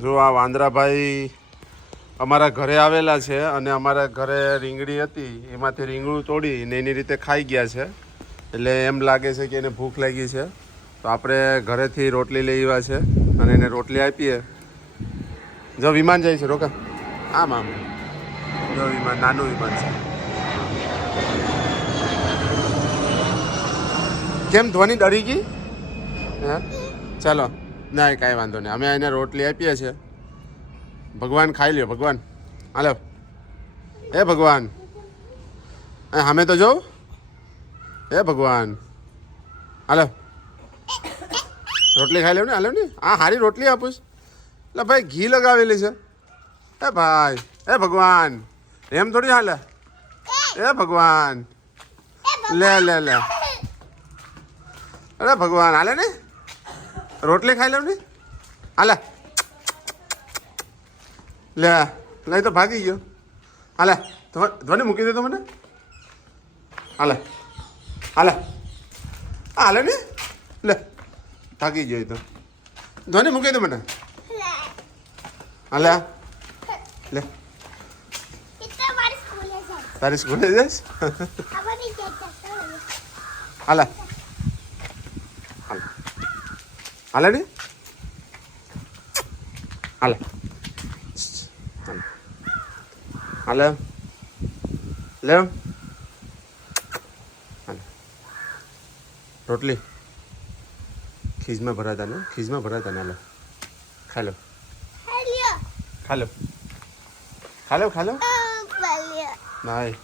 જો આ વાંદરાભાઈ અમારા ઘરે આવેલા છે અને અમારા ઘરે રીંગણી હતી, એમાંથી રીંગણું તોડી ને એની રીતે ખાઈ ગયા છે. એટલે એમ લાગે છે કે એને ભૂખ લાગી છે. તો આપણે ઘરેથી રોટલી લઈ આવ્યા છે અને એને રોટલી આપીએ. જો વિમાન જાય છે, રોકા. આમ આમ. જો વિમાન, નાનું વિમાન છે. કેમ, ધ્વનિ ડરી ગઈ? હે? ચાલો. ના કાંઈ વાંધો નહીં. અમે એને રોટલી આપીએ છીએ. ભગવાન ખાઈ લ્યો, ભગવાન. હાલો. હે ભગવાન. એ સામે તો જોઉં? હે ભગવાન. હાલો. રોટલી ખાઈ લેવું ને, હાલો ને. આ સારી રોટલી આપું એટલે ભાઈ, ઘી લગાવેલી છે. હે ભાઈ હે ભગવાન. એમ થોડી હાલે? હે ભગવાન. લે લે લે. અરે ભગવાન, હાલે ને? રોટલી ખાઈ લઉં ને? હાલે. લે લઈ તો ભાગી ગયો. હાલે ધ્વ- ધ્વનિ મૂકી દે તો મને. હાલે હાલે. હાલે ને? લે ભાગી ગયો એ તો. ધ્વનિ મૂકી દે મને. હાલે. લે. તારી સ્કૂલે જઈશ. હાલે. હાલે હાલે લે હાલે રોટલી ખીજમાં ભરાતા ને ખીજમાં ભરાતા ને હાલો ખા લો ખા લો ખા લો ખા લો નાય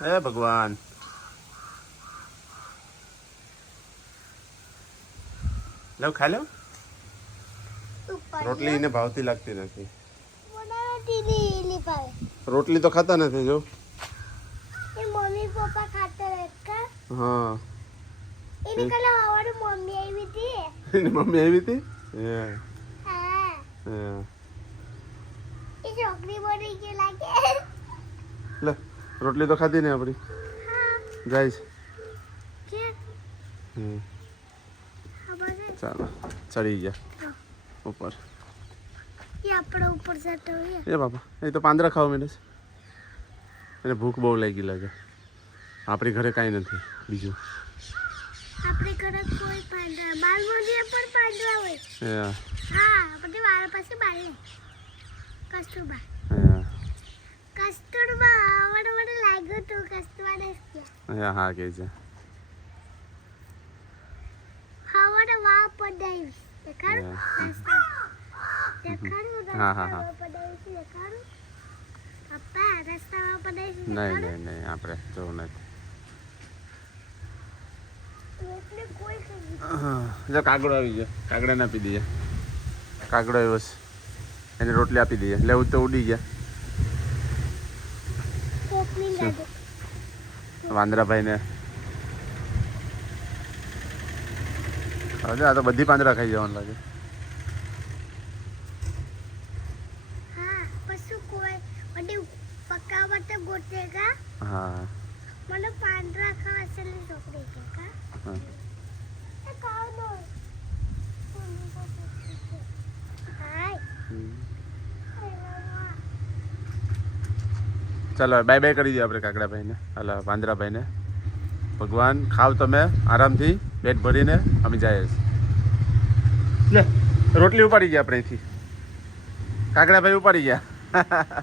હે ભગવાન લો ખા લો રોટલી એને ભાવતી લાગતી નથી. રોટલી તો ખાતા નથી જો. મમ્મી પપ્પા ખાતા હા. એને કાલે મમ્મી આવી હતી. એની મમ્મી આવી હતી? હે હા. એ. છોકરી બની ગઈ લાગે. લે રોટલી તો ખાધી ને આપણી હા. જાય છે. કે હમ, ચાલો ચડી ગયા. ઉપર. એ બાપા એ તો પાંદરા ખાવા માંડે છે. એને ભૂખ બહુ લાગી લાગે. આપણી ઘરે કાંઈ નથી બીજું. આપણે ઘરે કોઈ પાંદડા બાર મંદિર પણ પાંદડા હોય. હા. આપણે મારા પાસે બાર કસ્તુરબા. કસ્તુરબા મને મને લાગ્યું તો કસ્તુરબા ને એ હા કે છે. હવારે વા પડાવી દેખાડું દેખાડું હા, હા, હા. રસ્તામાં દેખાડું પપ્પા રસ્તામાં પડાવી નહીં નહીં નહીં આપણે જોવું નથી જો કાગડો આવી ગયો કાગડાને આપી દઈએ કાગડો આવ્યો છે એને રોટલી આપી દઈએ લેવું તો ઉડી ગયા વાંદરાભાઈને હવે આ તો બધી પાંદડા ખાઈ જવાનું લાગે. હા મને પાંદડા ખાવા છેલ્લી છોકરી કે કા. ચાલો બાય બાય કરી દઈએ આપણે કાકડાભાઈને. હાલો વાંદરાભાઈને ભગવાન ખાવ તમે આરામથી. પેટ ભરીને અમે જઈએ છીએ. રોટલી ઉપાડી ગયા આપણે અહીંથી. કાકડાભાઈ ઉપાડી ગયા.